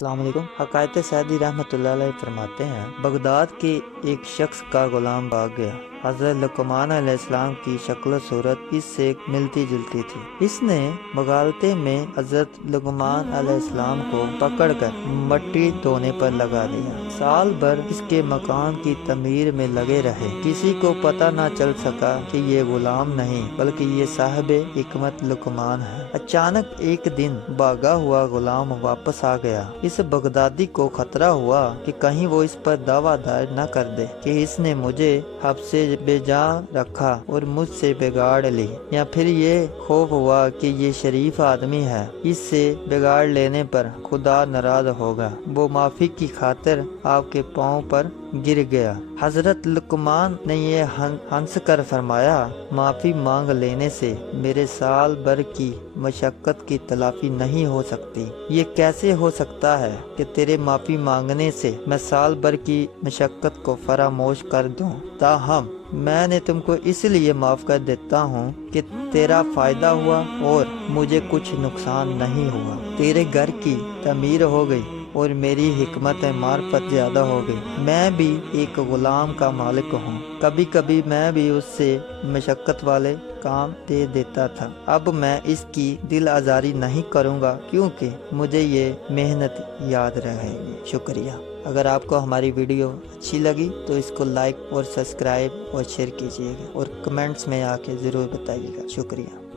السلام علیکم۔ حقائق سعدی رحمۃ اللہ علیہ فرماتے ہیں، بغداد کے ایک شخص کا غلام بھاگ گیا۔ حضرت لقمان علیہ السلام کی شکل و صورت اس سے ملتی جلتی تھی۔ اس نے مغالطے میں حضرت لقمان علیہ السلام کو پکڑ کر مٹی دھونے پر لگا دیا۔ سال بھر اس کے مکان کی تعمیر میں لگے رہے۔ کسی کو پتہ نہ چل سکا کہ یہ غلام نہیں بلکہ یہ صاحب حکمت لقمان ہے۔ اچانک ایک دن بھاگا ہوا غلام واپس آ گیا۔ اس بغدادی کو خطرہ ہوا کہ کہیں وہ اس پر دعویٰ دائر نہ کر دے کہ اس نے مجھے حبس سے بے جان رکھا اور مجھ سے بگاڑ لی، یا پھر یہ خوف ہوا کہ یہ شریف آدمی ہے، اس سے بگاڑ لینے پر خدا ناراض ہوگا۔ وہ معافی کی خاطر آپ کے پاؤں پر گر گیا۔ حضرت لقمان نے یہ ہنس کر فرمایا، معافی مانگ لینے سے میرے سال بھر کی مشقت کی تلافی نہیں ہو سکتی۔ یہ کیسے ہو سکتا ہے کہ تیرے معافی مانگنے سے میں سال بھر کی مشقت کو فراموش کر دوں؟ تاہم میں نے تم کو اس لیے معاف کر دیتا ہوں کہ تیرا فائدہ ہوا اور مجھے کچھ نقصان نہیں ہوا۔ تیرے گھر کی تعمیر ہو گئی اور میری حکمت معرفت زیادہ ہو گئی۔ میں بھی ایک غلام کا مالک ہوں، کبھی کبھی میں بھی اس سے مشقت والے کام دے دیتا تھا۔ اب میں اس کی دل آزاری نہیں کروں گا کیونکہ مجھے یہ محنت یاد رہے گی۔ شکریہ۔ اگر آپ کو ہماری ویڈیو اچھی لگی تو اس کو لائک اور سبسکرائب اور شیئر کیجیے گا اور کمنٹس میں آ کے ضرور بتائیے گا۔ شکریہ۔